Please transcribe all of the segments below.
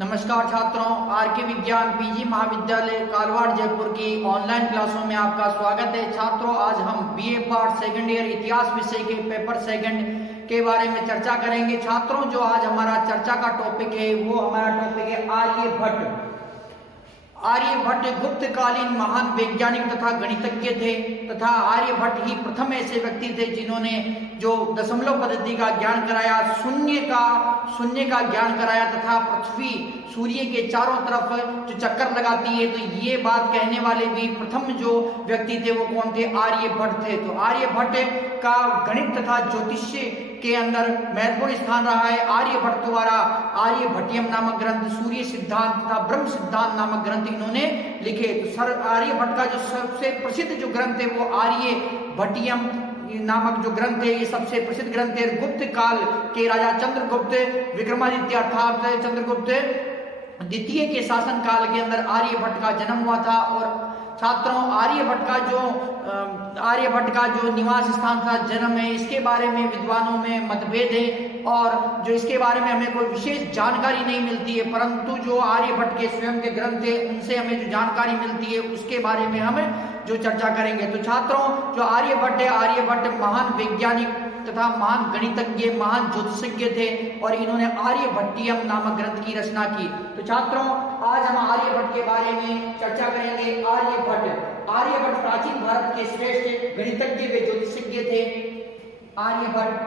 नमस्कार छात्रों, आरके विज्ञान पीजी महाविद्यालय कालवाड़ जयपुर की ऑनलाइन क्लासों में आपका स्वागत है। छात्रों, आज हम बीए पार्ट सेकंड ईयर इतिहास विषय के पेपर सेकंड के बारे में चर्चा करेंगे। छात्रों, जो आज हमारा चर्चा का टॉपिक है वो हमारा टॉपिक है आर्यभट्ट। आर्यभट्ट गुप्तकालीन महान वैज्ञानिक तथा गणितज्ञ थे तथा आर्यभट्ट ही प्रथम ऐसे व्यक्ति थे जिन्होंने जो दशमलव पद्धति का ज्ञान कराया, शून्य का ज्ञान कराया तथा पृथ्वी सूर्य के चारों तरफ जो चक्कर लगाती है, तो ये बात कहने वाले भी प्रथम जो व्यक्ति थे वो कौन थे? आर्यभट्ट थे। तो आर्यभट्ट का गणित तथा ज्योतिष्य के अंदर महत्वपूर्ण स्थान रहा है। आर्यभट्ट द्वारा आर्यभट्टियम नामक ग्रंथ, सूर्य सिद्धांत तथा ब्रह्म सिद्धांत नामक ग्रंथ इन्होंने लिखे। तो आर्यभट्ट का जो सबसे प्रसिद्ध जो ग्रंथ है वो आर्यभट्टियम नामक जो ग्रंथ है, ये सबसे प्रसिद्ध ग्रंथ है। गुप्त काल के राजा चंद्रगुप्त विक्रमादित्य अर्थात चंद्रगुप्त द्वितीय के शासन काल के अंदर आर्यभट्ट का जन्म हुआ था। और छात्रों, आर्यभट्ट का जो निवास स्थान था, जन्म है, इसके बारे में विद्वानों में मतभेद है और जो इसके बारे में हमें कोई विशेष जानकारी नहीं मिलती है, परंतु जो आर्यभट्ट के स्वयं के ग्रंथ है उनसे हमें जो जानकारी मिलती है उसके बारे में हम जो चर्चा करेंगे। तो छात्रों, जो आर्यभट्ट है, आर्यभट्ट महान वैज्ञानिक तथा महान गणितज्ञ, महान ज्योतिषज्ञ थे और इन्होंने आर्यभट्टियम नामक ग्रंथ की रचना की। तो छात्रों, आज हम आर्यभट्ट के बारे में चर्चा करेंगे। आर्यभट्ट प्राचीन भारत के श्रेष्ठ गणितज्ञ व ज्योतिषज्ञ थे। आर्यभट्ट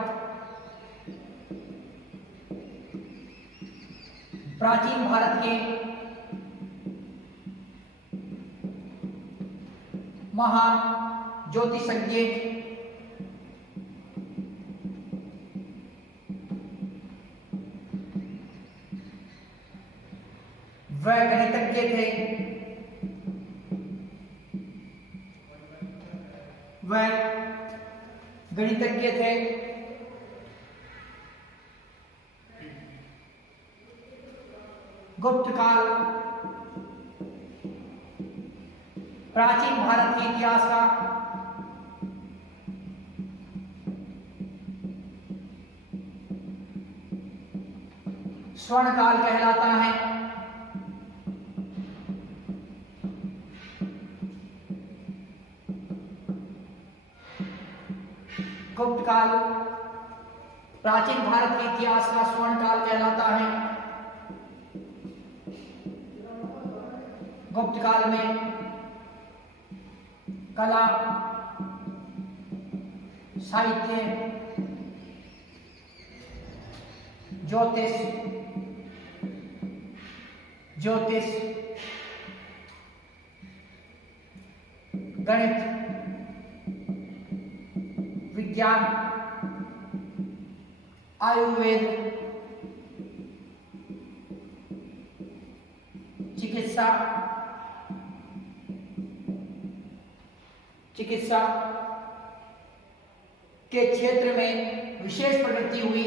प्राचीन भारत के महान ज्योतिषज्ञ वह गणितज्ञ थे। गुप्त काल प्राचीन भारत के इतिहास का स्वर्ण काल कहलाता है। गुप्त काल प्राचीन भारत के इतिहास का स्वर्ण काल कहलाता है। गुप्त काल में कला, साहित्य, ज्योतिष, गणित, विज्ञान, आयुर्वेद, चिकित्सा के क्षेत्र में विशेष प्रगति हुई।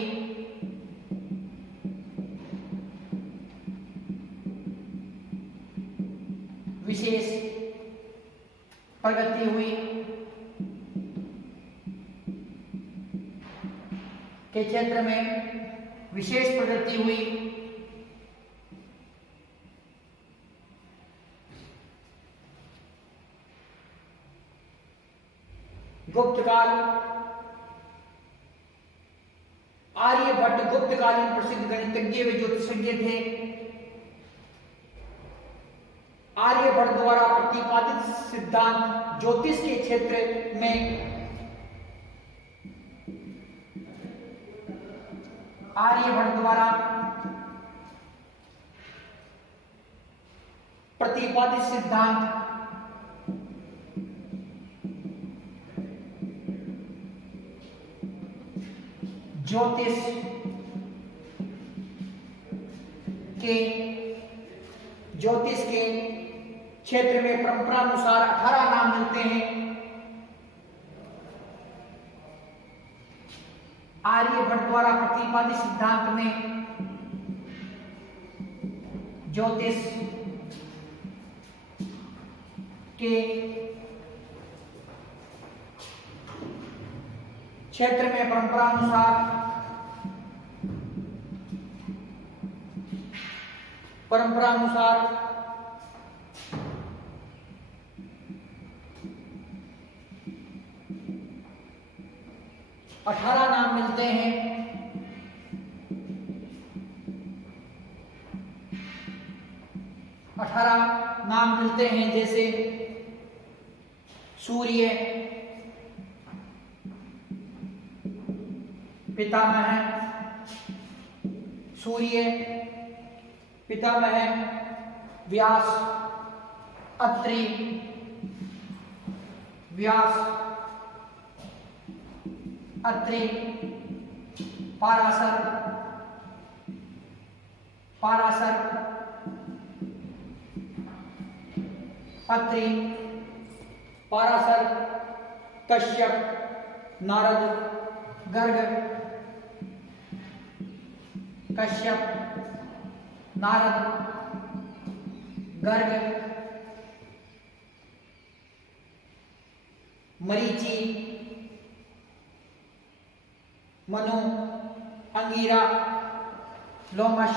गुप्त काल आर्यभट्ट गुप्तकालीन प्रसिद्ध गणितज्ञ व ज्योतिषज्ञ थे। आर्यभट्ट द्वारा प्रतिपादित सिद्धांत ज्योतिष के क्षेत्र में आर्यभट्ट द्वारा प्रतिपादित सिद्धांत ज्योतिष के क्षेत्र में परंपरानुसार 18 नाम मिलते हैं। आर्यभट्ट द्वारा प्रतिपादित सिद्धांत में ज्योतिष के क्षेत्र में परंपरानुसार परंपरा अनुसार 18 नाम मिलते हैं। 18 नाम मिलते हैं, जैसे सूर्य, पितामह, सूर्य, पितामह, व्यास, अत्रि, व्यास, अत्रि, पाराशर, पाराशर, अत्रि, पाराशर, कश्यप, नारद, गर्ग, कश्यप, नारद, गर्ग, मरीचि, मनु, अंगीरा, लोमश,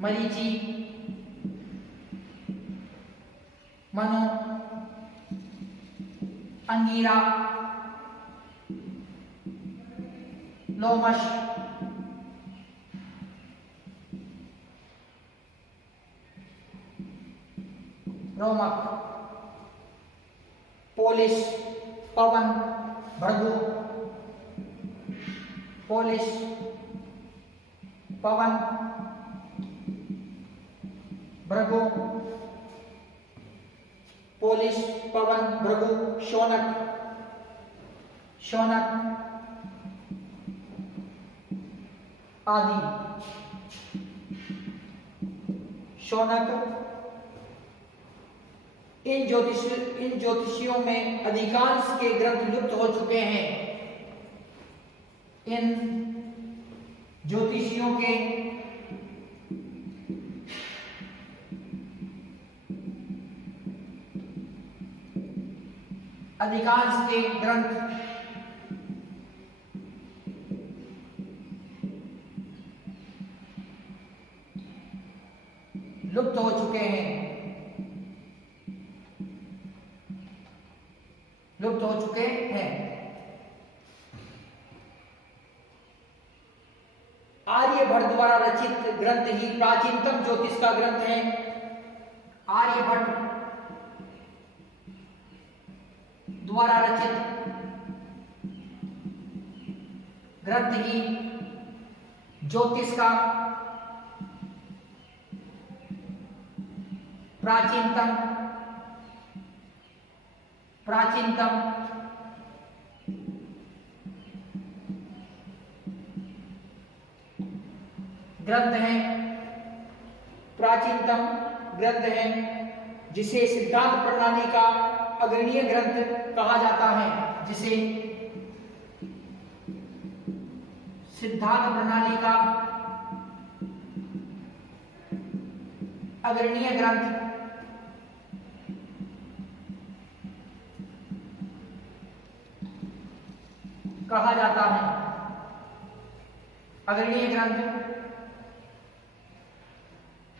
मरीचि, मनु, अंगीरा, लोमश, रोमक, पोलिस, पवन, भृगु, पोलिस, पवन, भृगु, पोलिस, पवन, भृगु, शौनक, शौनक आदि। शौनक, इन ज्योतिषियों में अधिकांश के ग्रंथ लुप्त हो चुके हैं। इन ज्योतिषियों के अधिकांश के ग्रंथ लुप्त हो चुके हैं, लुप्त हो चुके हैं। आर्यभट्ट द्वारा रचित ग्रंथ ही प्राचीनतम ज्योतिष का ग्रंथ है। आर्यभट्ट द्वारा रचित ग्रंथ ही ज्योतिष का प्राचीनतम ग्रंथ है, प्राचीनतम ग्रंथ है, जिसे सिद्धांत प्रणाली का अग्रणीय ग्रंथ कहा जाता है, जिसे सिद्धांत प्रणाली का अग्रणीय ग्रंथ कहा जाता है। अग्रणीय ग्रंथ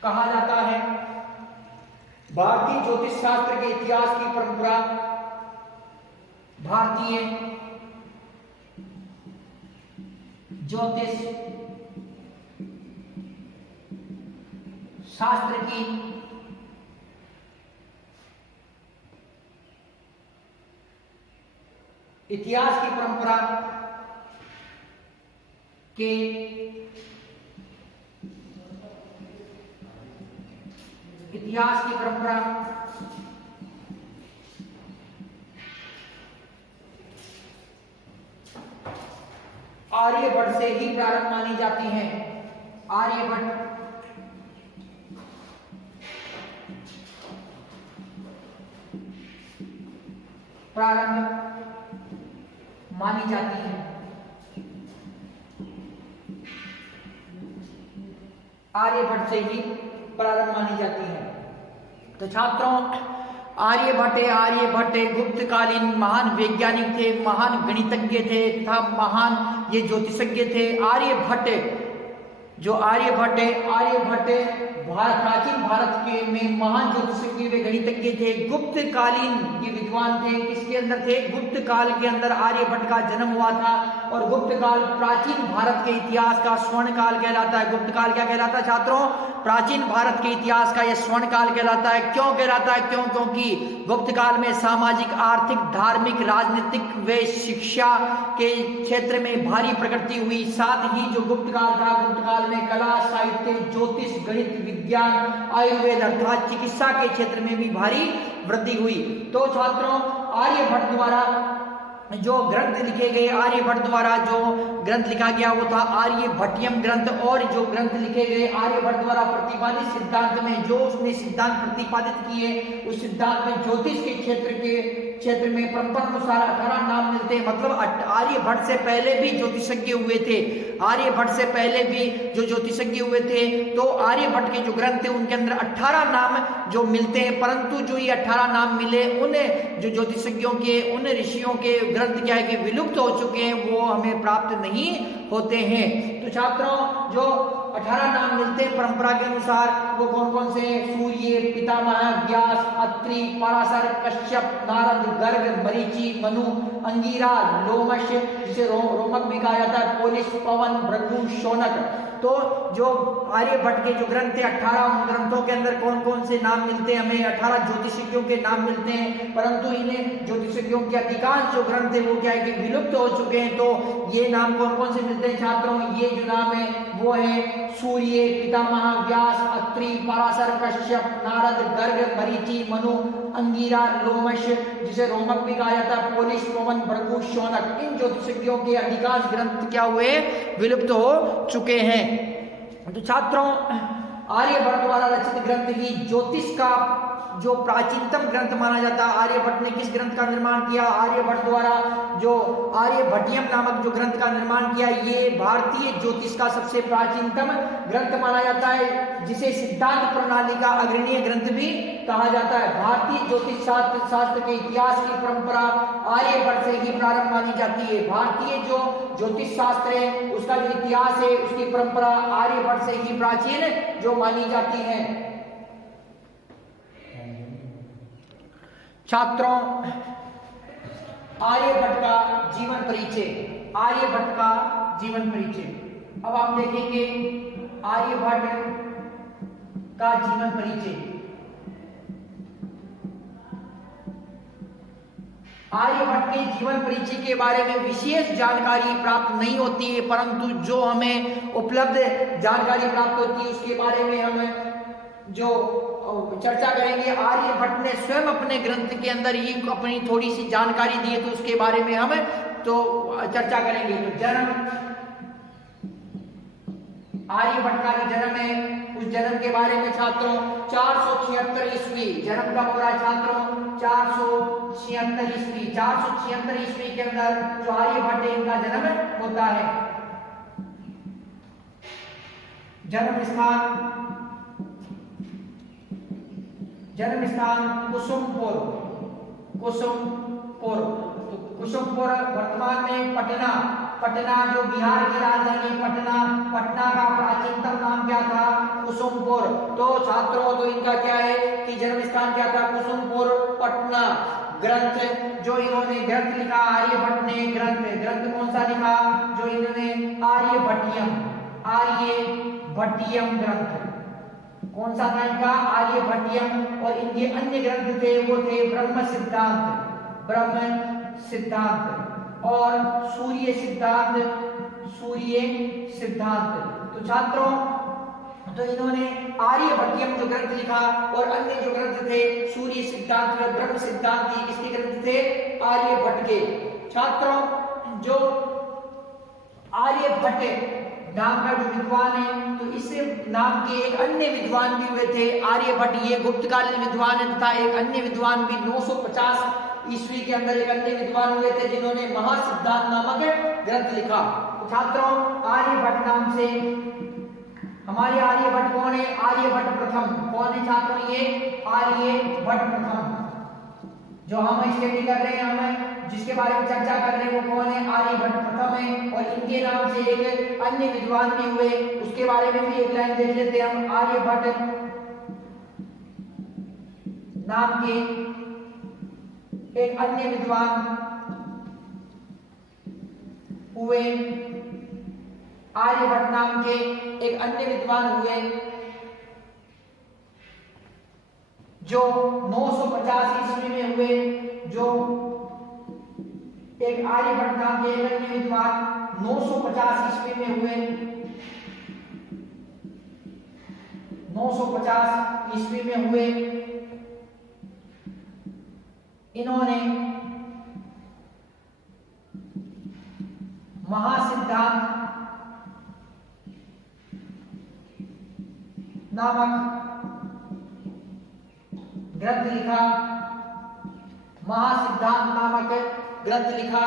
कहा जाता है। भारतीय ज्योतिष शास्त्र के इतिहास की परंपरा भारतीय ज्योतिष शास्त्र की इतिहास की परंपरा के इतिहास की परंपरा आर्यभट्ट से ही प्रारंभ मानी जाती है। आर्यभट्ट प्रारंभ मानी जाती है। आर्यभट्ट से ही प्रारंभ मानी जाती है। तो छात्रों, आर्यभट्ट गुप्तकालीन महान वैज्ञानिक थे, महान गणितज्ञ थे तथा महान ये ज्योतिषज्ञ थे। आर्यभट्ट जो आर्यभट्ट है, आर्यभट्ट प्राचीन भारत के में महान ज्योतिषज्ञ व गणितज्ञ थे। गुप्त कालीन ये विद्वान थे। किसके अंदर थे? गुप्त काल के अंदर आर्यभट्ट का जन्म हुआ था। और गुप्त काल प्राचीन भारत के इतिहास का स्वर्ण काल कहलाता है। गुप्त काल क्या कहलाता है छात्रों? प्राचीन भारत के इतिहास का यह स्वर्ण काल कहलाता है। क्यों कहलाता है? क्योंकि गुप्त काल में सामाजिक, आर्थिक, धार्मिक, राजनीतिक व शिक्षा के क्षेत्र में भारी प्रगति हुई। साथ ही जो गुप्त काल था, गुप्त काल में कला, साहित्य, ज्योतिष, गणित, विज्ञान, आयुर्वेद अर्थात चिकित्सा के क्षेत्र में भी भारी वृद्धि हुई। तो छात्रों, आर्यभट्ट द्वारा जो ग्रंथ लिखे गए, आर्यभट्ट द्वारा जो ग्रंथ लिखा गया वो था आर्यभट्टियम ग्रंथ। और जो ग्रंथ लिखे गए आर्यभट्ट द्वारा प्रतिपादित सिद्धांत में, जो उसने सिद्धांत प्रतिपादित किए, उस सिद्धांत में ज्योतिष के क्षेत्र में परंपरा अनुसार 18 नाम मिलते हैं। मतलब आर्यभट्ट से पहले भी ज्योतिषज्ञ हुए थे। आर्यभट्ट से पहले भी जो ज्योतिषज्ञ हुए थे, तो आर्यभट्ट के जो ग्रंथ थे उनके अंदर 18 नाम जो मिलते हैं। परंतु जो ये 18 नाम मिले, उन जो ज्योतिषज्ञों के, उन ऋषियों के ग्रंथ क्या है कि विलुप्त हो चुके हैं, वो हमें प्राप्त नहीं होते हैं। तो छात्रों, जो 18 नाम मिलते हैं परंपरा के अनुसार, वो कौन कौन से हैं? सूर्य, पितामह, व्यास, अत्रि, पराशर, कश्यप, नारद, गर्ग, मरीचि, मनु, अंगिरा, लोमश जिसे रोमक भी कहा जाता है, पोलिस, पवन, भृगु, शौनक। तो जो आर्यभट्ट के जो ग्रंथ थे 18, उन ग्रंथों के अंदर कौन कौन से नाम मिलते हैं? हमें 18 ज्योतिषज्ञों के नाम मिलते हैं। परंतु इन्हें ज्योतिषज्ञों के अधिकांश जो ग्रंथ है वो क्या है कि विलुप्त हो चुके हैं। तो ये नाम कौन कौन से मिलते हैं छात्रों? ये जो नाम है वो है सूर्य, पितामह, व्यास, अत्रि, पराशर, कश्यप, नारद, गर्ग, मरीचि, मनु, अंगिरा, लोमश जिसे रोमक भी कहा जाता है, पोलिस, पवन, भृगु, शौनक। इन ज्योतिषज्ञों के अधिकांश ग्रंथ क्या हुए? विलुप्त हो चुके हैं। तो छात्रों, आर्यभट्ट द्वारा रचित ग्रंथ ही ज्योतिष का जो प्राचीनतम ग्रंथ माना जाता है। आर्यभट्ट ने किस ग्रंथ का निर्माण किया? आर्यभट्ट द्वारा जो आर्यभट्टियम नामक जो ग्रंथ का निर्माण किया, ये भारतीय ज्योतिष का सबसे प्राचीनतम ग्रंथ माना जाता है, जिसे सिद्धांत प्रणाली का अग्रणीय ग्रंथ भी कहा जाता है। भारतीय ज्योतिष शास्त्र के इतिहास की परंपरा आर्यभट्ट से ही प्रारंभ मानी जाती है। भारतीय जो ज्योतिष शास्त्र है उसका जो इतिहास है, उसकी परंपरा आर्यभट्ट से ही प्राचीन जो मानी जाती है। छात्रों, आर्यभट्ट का जीवन परिचय, आर्यभट्ट का जीवन परिचय। अब आप देखेंगे आर्यभट्ट का जीवन परिचय। आर्यभट्ट के जीवन परिचय के बारे में विशेष जानकारी प्राप्त नहीं होती है, परंतु जो हमें उपलब्ध जानकारी प्राप्त होती है उसके बारे में हम जो चर्चा करेंगे। आर्यभट्ट ने स्वयं अपने ग्रंथ के अंदर ही अपनी थोड़ी सी जानकारी दी है, तो उसके बारे में हम तो चर्चा करेंगे। तो जन्म, आर्यभट्ट का जो जन्म है उस जन्म के बारे में छात्रों 476 ईस्वी जन्म कब हो रहा है छात्रों? 476 ईस्वी। 476 ईस्वी के अंदर जो आर्यभट्ट है इनका जन्म होता है। जन्म स्थान कुसुमपुर। तो कुसुमपुर वर्तमान में पटना जो बिहार की राजधानी पटना का प्राचीनतम नाम क्या था? कुसुमपुर। तो छात्रों, तो इनका क्या है कि जन्म स्थान क्या था? कुसुमपुर, पटना। ग्रंथ जो इन्होंने ग्रंथ लिखा आर्यभट्ट ने, ग्रंथ कौन सा लिखा? जो इन्होंने आर्यभट्टियम ग्रंथ। कौन सा था इनका? आर्यभट्टियम। और इनके अन्य ग्रंथ थे वो थे ब्रह्म सिद्धांत और सूर्य सिद्धांत। तो छात्रों, तो इन्होंने आर्यभट्टियम जो ग्रंथ लिखा और अन्य जो ग्रंथ थे सूर्य सिद्धांत व ब्रह्म सिद्धांत, ये किसके ग्रंथ थे? आर्यभट्ट के। छात्रों, जो आर्यभट्ट नाम का जो विद्वान है, तो इस नाम के एक अन्य विद्वान भी हुए थे आर्यभट्ट। ये गुप्तकालीन विद्वान तथा एक अन्य विद्वान भी 950 ईस्वी के अंदर एक अन्य विद्वान हुए थे जिन्होंने महासिद्धांत नामक ग्रंथ लिखा। तो छात्रों, आर्यभट्ट नाम से हमारे आर्यभट्ट कौन है? आर्यभट्ट प्रथम। कौन है छात्रों? ये आर्यभट्ट प्रथम जो हम स्टडी कर रहे हैं, हम जिसके बारे में चर्चा कर रहे हैं वो कौन है, आर्यभट्ट प्रथम है। और इनके नाम से एक अन्य विद्वान भी हुए, उसके बारे में भी एक लाइन देख लेते हैं हम। आर्यभट्ट नाम के एक अन्य विद्वान हुए, आर्यभट्ट नाम के एक अन्य विद्वान हुए जो 950 ईस्वी में हुए, जो एक आर्यभट्ट नाम के एक अन्य विद्वान 950 ईस्वी में हुए, 950 ईस्वी में हुए। इन्होंने महासिद्धांत नामक ग्रंथ लिखा, महासिद्धांत नामक ग्रंथ लिखा।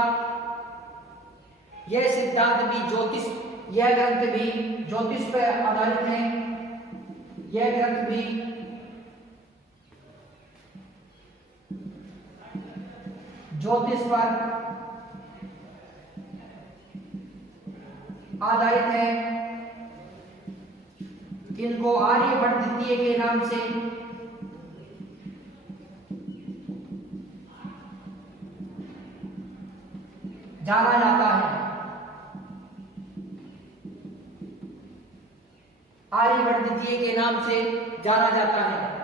यह सिद्धांत भी ज्योतिष, यह ग्रंथ भी ज्योतिष पर आधारित है। यह ग्रंथ भी ज्योतिष पर आधारित है। इनको आर्यभट्ट द्वितीय के नाम से जाना जाता है। आर्यभट्ट द्वितीय के नाम से जाना जाता है।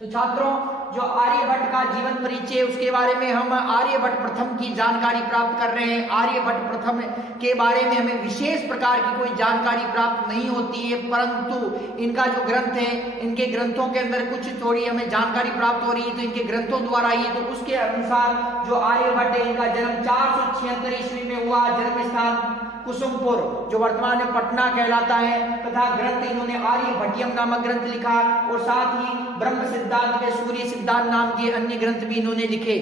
तो छात्रों, जो आर्यभट्ट का जीवन परिचय, उसके बारे में हम आर्यभट्ट प्रथम की जानकारी प्राप्त कर रहे हैं। आर्यभट्ट प्रथम के बारे में हमें विशेष प्रकार की कोई जानकारी प्राप्त नहीं होती है, परंतु इनका जो ग्रंथ है, इनके ग्रंथों के अंदर कुछ थोड़ी हमें जानकारी प्राप्त हो रही है, तो इनके ग्रंथों द्वारा ही। तो उसके अनुसार जो आर्यभट्ट है, इनका जन्म 476 ईस्वी में हुआ। जन्म स्थान कुसुमपुर, जो वर्तमान में पटना कहलाता है, तथा ग्रंथ इन्होंने आर्यभट्टियम नामक ग्रंथ लिखा, और साथ ही ब्रह्म सिद्धांत के सूर्य सिद्धांत नाम के अन्य ग्रंथ भी इन्होंने लिखे।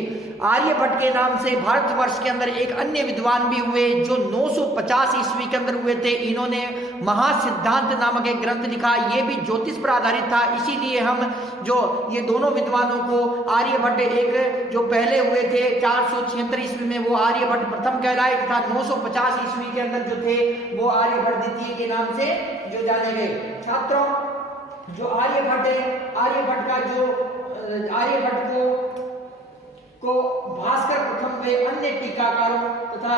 आर्यभट्ट के नाम से भारतवर्ष के अंदर एक अन्य विद्वान भी हुए जो 950 ईस्वी के अंदर हुए थे। इन्होंने महासिद्धांत नामक एक ग्रंथ लिखा, यह भी ज्योतिष पर आधारित था। इसीलिए हम जो ये दोनों विद्वानों को आर्यभट्ट, एक जो पहले हुए थे 476 ईस्वी में, वो आर्यभट्ट प्रथम कहलाए, तथा 950 ईस्वी के अंदर जो थे वो आर्यभट्ट द्वितीय के नाम से जो जाने गए। छात्रों, जो आर्यभट्ट है, आर्यभट्ट का जो आर्यभट्ट को भास्कर प्रथम व अन्य टीकाकारों तथा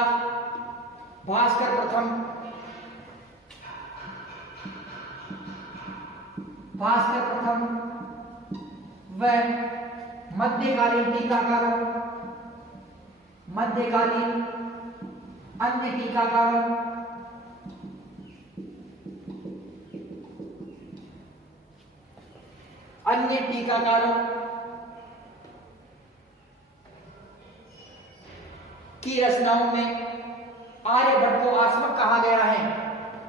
भास्कर प्रथम, भास्कर प्रथम व मध्यकालीन टीकाकारों, मध्यकालीन अन्य टीकाकारों, अन्य टीकाकारों की रचनाओं में आर्यभट्ट को आस्मक कहा गया है।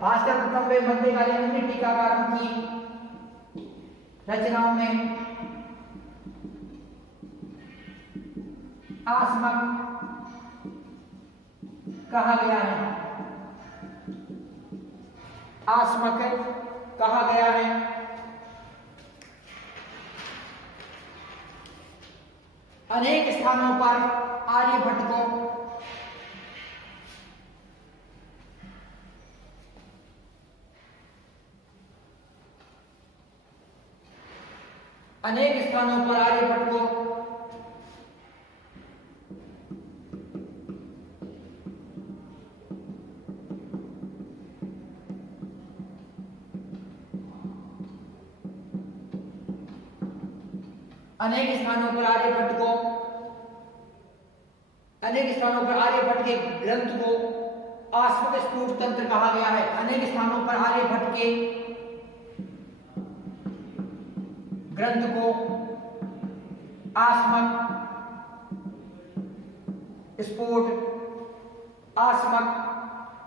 भास्कर प्रथम व मध्यकालीन अन्य टीकाकारों की रचनाओं में आस्मक कहा गया है, आस्मक कहा गया है। अनेक स्थानों पर आर्यभट्ट को अनेक स्थानों पर आर्यभट्ट को अनेक स्थानों पर आर्यभट्ट के ग्रंथ को आस्मक स्फुट तंत्र कहा गया है। अनेक स्थानों पर आर्यभट्ट के ग्रंथ को आस्मक स्फुट, आस्मक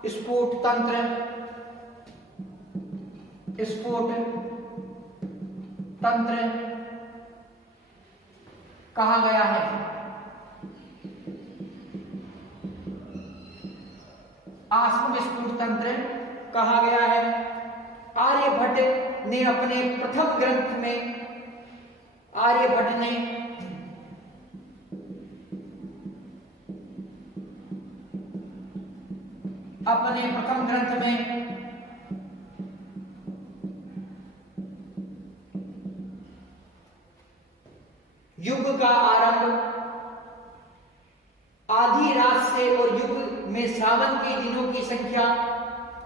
स्फुट तंत्र, स्फुट तंत्र कहा गया है। आस्मक स्फुट तंत्र कहा गया है। आर्यभट्ट ने अपने प्रथम ग्रंथ में आर्यभट्ट ने अपने प्रथम ग्रंथ में युग का आरंभ आधी रात से और युग में सावन के दिनों की संख्या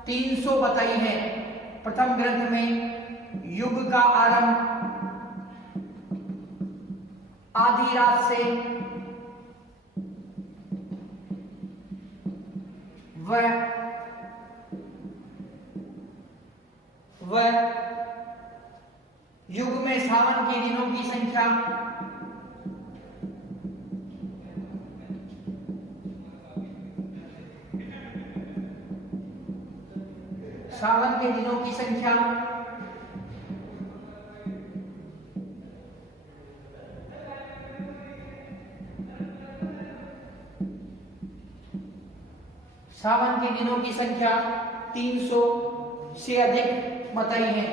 300 बताई है। प्रथम ग्रंथ में युग का आरंभ आधी रात से वह युग में सावन के दिनों की संख्या सावन के दिनों की संख्या सावन के दिनों की संख्या 300 से अधिक बताई है।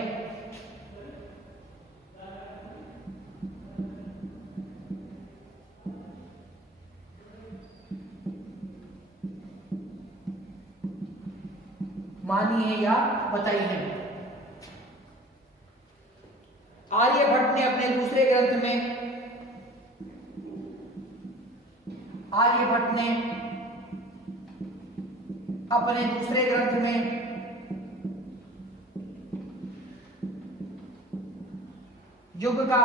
मानी है या बताई है। आर्यभट्ट ने अपने दूसरे ग्रंथ में युग का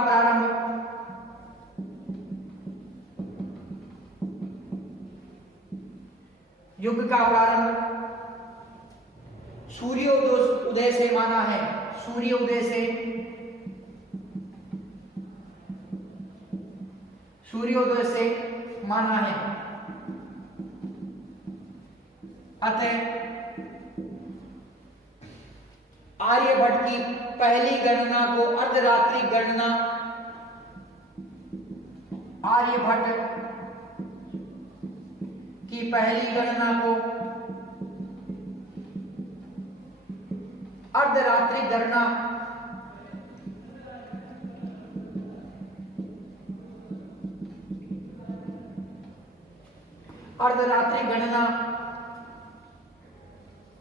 प्रारंभ सूर्योदय से माना है। सूर्योदय से माना है। अतः आर्यभट्ट की पहली गणना को अर्धरात्रि गणना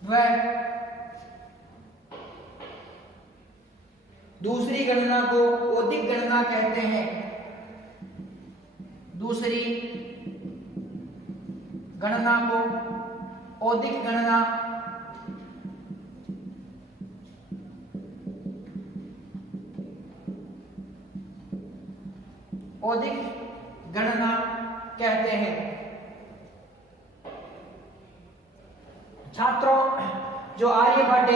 वह दूसरी गणना को औदिक गणना कहते हैं। दूसरी गणना को औदिक गणना कहते हैं। छात्रों, जो आर्यभट्ट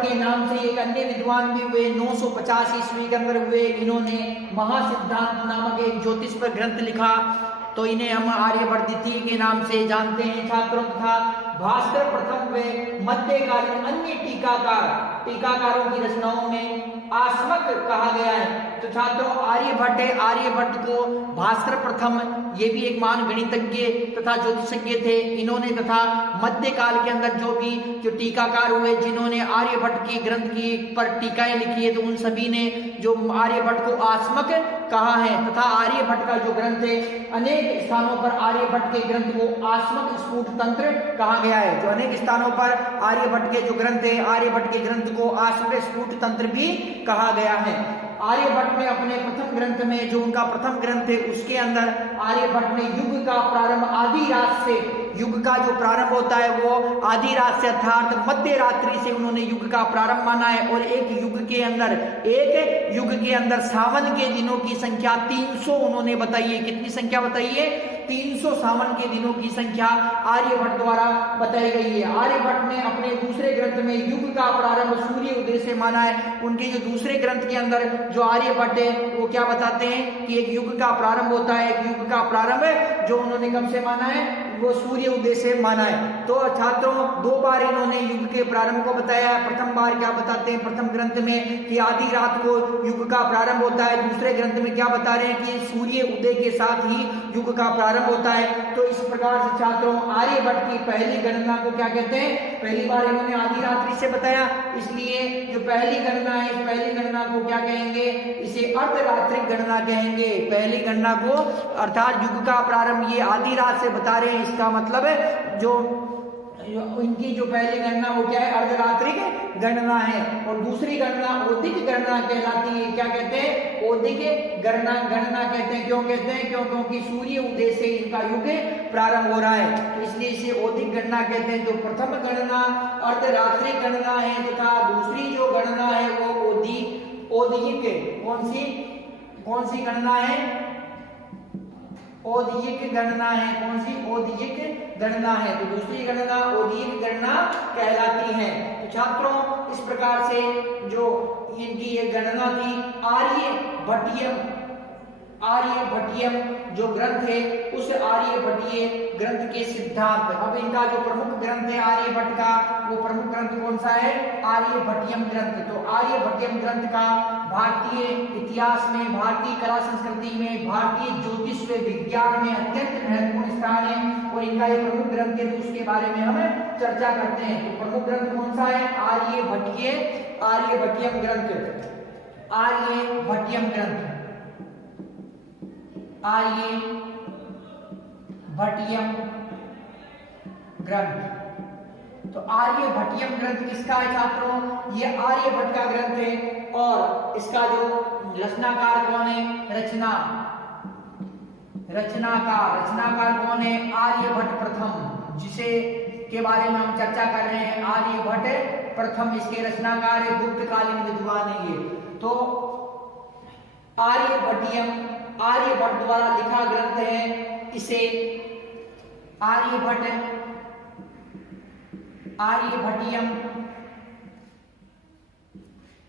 के नाम से एक अन्य विद्वान भी हुए, 950 ईस्वी के अंदर हुए। इन्होंने महासिद्धांत नामक एक ज्योतिष पर ग्रंथ लिखा, तो इन्हें हम आर्यभट्ट द्वितीय के नाम से जानते हैं। छात्रों, तथा भास्कर प्रथम व मध्यकालीन अन्य टीकाकारों की रचनाओं में आस्मक कहा गया है। तो छात्रों, आर्यभट्ट को भास्कर प्रथम, ये भी एक महान गणितज्ञ तथा ज्योतिषज्ञ थे। इन्होंने तथा मध्यकाल के अंदर जो टीकाकार हुए, जिन्होंने आर्यभट्ट की ग्रंथ की पर टीकाएं लिखी है, तो उन सभी ने जो आर्यभट्ट को आस्मक कहा है। तथा आर्यभट्ट का जो ग्रंथ है, अनेक स्थानों पर आर्यभट्ट के ग्रंथ को आस्मक स्फुट तंत्र कहा गया है। जो अनेक स्थानों पर आर्यभट्ट के जो ग्रंथ है, आर्यभट्ट के ग्रंथ को आस्मक स्फुट तंत्र भी कहा गया है। आर्यभट्ट ने अपने प्रथम ग्रंथ में, जो उनका प्रथम ग्रंथ है, उसके अंदर आर्यभट्ट ने युग का प्रारंभ आधी रात से, युग का जो प्रारंभ होता है वो आधी रात से अर्थात मध्य रात्रि से उन्होंने युग का प्रारंभ माना है। और एक युग के अंदर सावन के दिनों की संख्या 300 उन्होंने बताई है। कितनी संख्या बताई है? 300 सावन के दिनों की संख्या आर्यभट्ट द्वारा बताई गई है। आर्यभट्ट ने अपने दूसरे ग्रंथ में युग का प्रारंभ सूर्य उदय से माना है। उनके जो दूसरे ग्रंथ के अंदर जो आर्यभट्ट है, वो क्या बताते हैं कि एक युग का प्रारंभ होता है। एक युग का प्रारंभ जो उन्होंने कब से माना है? वो सूर्य उदय से माना है। तो छात्रों दो बार इन्होंने युग के प्रारंभ को बताया है। प्रथम बार क्या बताते हैं प्रथम ग्रंथ में कि आधी रात को युग का प्रारंभ होता है। दूसरे ग्रंथ में क्या बता रहे हैं कि सूर्य उदय के साथ ही युग का प्रारंभ होता है। तो इस प्रकार से छात्रों आर्यभट्ट की पहली गणना को क्या कहते हैं, पहली बार इन्होंने आधी रात्रि से बताया, इसलिए जो पहली गणना है इस पहली गणना को क्या कहेंगे, इसे अर्धरात्रिक गणना कहेंगे। पहली गणना को अर्थात युग का प्रारंभ ये आधी रात से बता रहे हैं, इसका मतलब है जो इनकी जो पहली गणना वो क्या है, अर्धरात्रिक गणना है। और दूसरी गणना औदिक गणना कहलाती है। क्या कहते हैं, औदिक गणना कहते हैं। क्यों कहते हैं, क्योंकि सूर्य उदय से इनका युग प्रारंभ हो रहा है, तो इसलिए इसे औदिक गणना कहते हैं। तो प्रथम गणना अर्धरात्रिक गणना है तथा दूसरी जो गणना है वो औदिक कौन सी गणना है, औदिक गणना है। कौन सी, औदिक गणना है। तो दूसरी गणना औदिक गणना कहलाती है। तो छात्रों इस प्रकार से जो इनकी ये गणना थी, आर्यभट्टियम जो ग्रंथ है उस आर्यभट्टीय ग्रंथ के सिद्धांत। अब इनका जो प्रमुख ग्रंथ है आर्यभट्ट का, वो प्रमुख ग्रंथ कौन सा है, आर्यभट्टियम ग्रंथ। तो आर्यभट्टियम ग्रंथ का भारतीय इतिहास में, भारतीय कला संस्कृति में, भारतीय ज्योतिष विज्ञान में अत्यंत महत्वपूर्ण स्थान है और इनका ये प्रमुख ग्रंथ है, तो उसके बारे में हम चर्चा करते हैं। तो प्रमुख ग्रंथ कौन सा है, आर्यभट्टियम ग्रंथ, आर्यभट्टियम ग्रंथ, आर्यभट्टियम ग्रंथ। तो आर्यभट्टियम ग्रंथ किसका है छात्रों, ये आर्यभट्ट का ग्रंथ है और इसका जो रचनाकार कौन है, रचनाकार कौन है, आर्यभट्ट प्रथम, जिसे के बारे में हम चर्चा कर रहे हैं। आर्यभट्ट प्रथम इसके रचनाकार है, गुप्तकालीन विद्वान है ये। तो आर्यभट्ट द्वारा लिखा ग्रंथ है, इसे आर्यभट्टियम,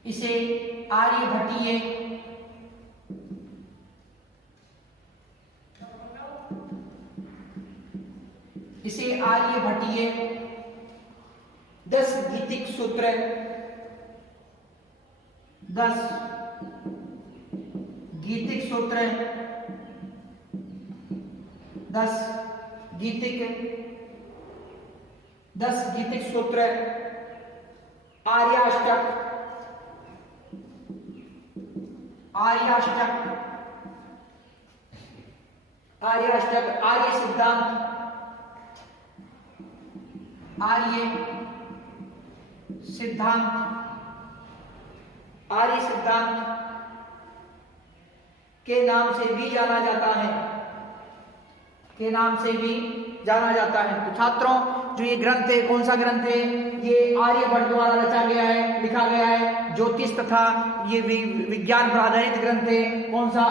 इसे आर्यभट्टीय आर्यभट्टीय 10 गीतिक सूत्र, 10 गीतिक सूत्र, 10 गीतिक सूत्र, आर्याष्टक, आर्य सिद्धांत, आर्य सिद्धांत के नाम से भी जाना जाता है, तो छात्रों जो ये ग्रंथ है, कौन सा ग्रंथ है, ये आर्यभट्ट द्वारा रचा गया है, लिखा गया है। ज्योतिष तथा ये विज्ञान पर आधारित ग्रंथ है। कौन सा,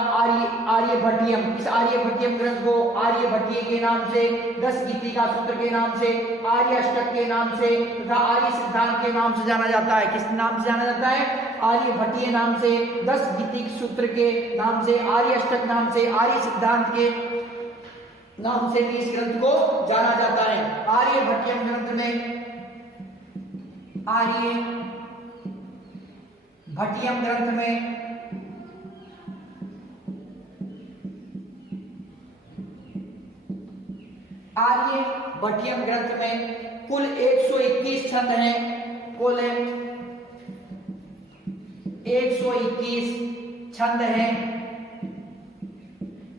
आर्यभट्टियम। इस आर्यभट्टियम ग्रंथ को आर्यभट्टीय के नाम से, 10 गीतिका सूत्र के नाम से, आर्याष्टक के नाम से तथा आर्य सिद्धांत के नाम से जाना जाता है। किस नाम से जाना जाता है, आर्यभट्टीय नाम से, 10 गीतिक सूत्र के नाम से, आर्याष्टक नाम से, आर्य सिद्धांत के नाम से भी इस ग्रंथ को जाना जाता है। आर्यभट्टियम ग्रंथ में, आर्यभट्टियम ग्रंथ में कुल 121 छंद हैं, कुल 121 छंद हैं।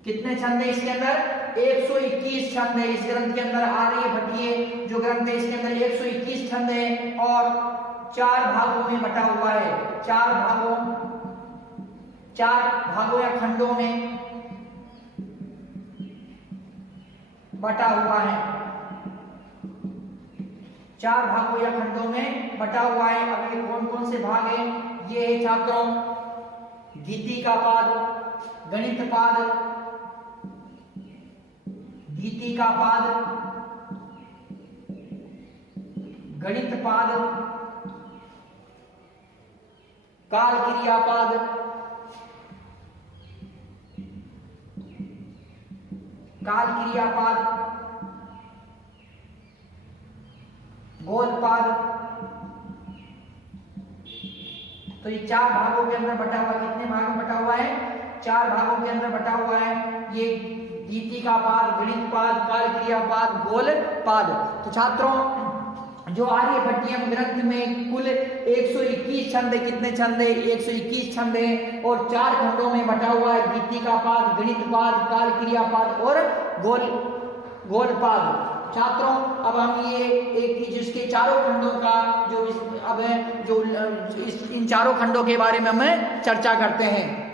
कितने छंद है इसके अंदर, 121 छंद है इस ग्रंथ के अंदर। आर्यभट्टीय जो ग्रंथ है इसके अंदर 121 छंद है और 4 भागों में बटा हुआ है, 4 भागों या खंडों में बटा हुआ है, 4 भागों या खंडों में बटा हुआ है। अब ये कौन कौन से भाग हैं, ये है छात्रों, गीतिका पाद, गणित पाद, गीतिका पाद, गणित पाद, काल क्रिया पाद, गोलपाद। तो ये 4 भागों के अंदर बटा हुआ है। कितने भागों में बटा हुआ है? 4 भागों के अंदर बटा हुआ है। ये गीतिका पाद, गणित पाद, काल क्रिया पाद, गोल पाद। तो छात्रों, जो आर्यभट्टियम ग्रंथ में कुल 121 छंद है। कितने छंद है? 121 छंद है और 4 खंडों में बटा हुआ है। गीतिका पाद, गणित पाद, काल क्रिया पाद और गोल पाद। छात्रों, अब हम ये एक जिसके चारों खंडों का जो इन चारों खंडों के बारे में हम चर्चा करते हैं।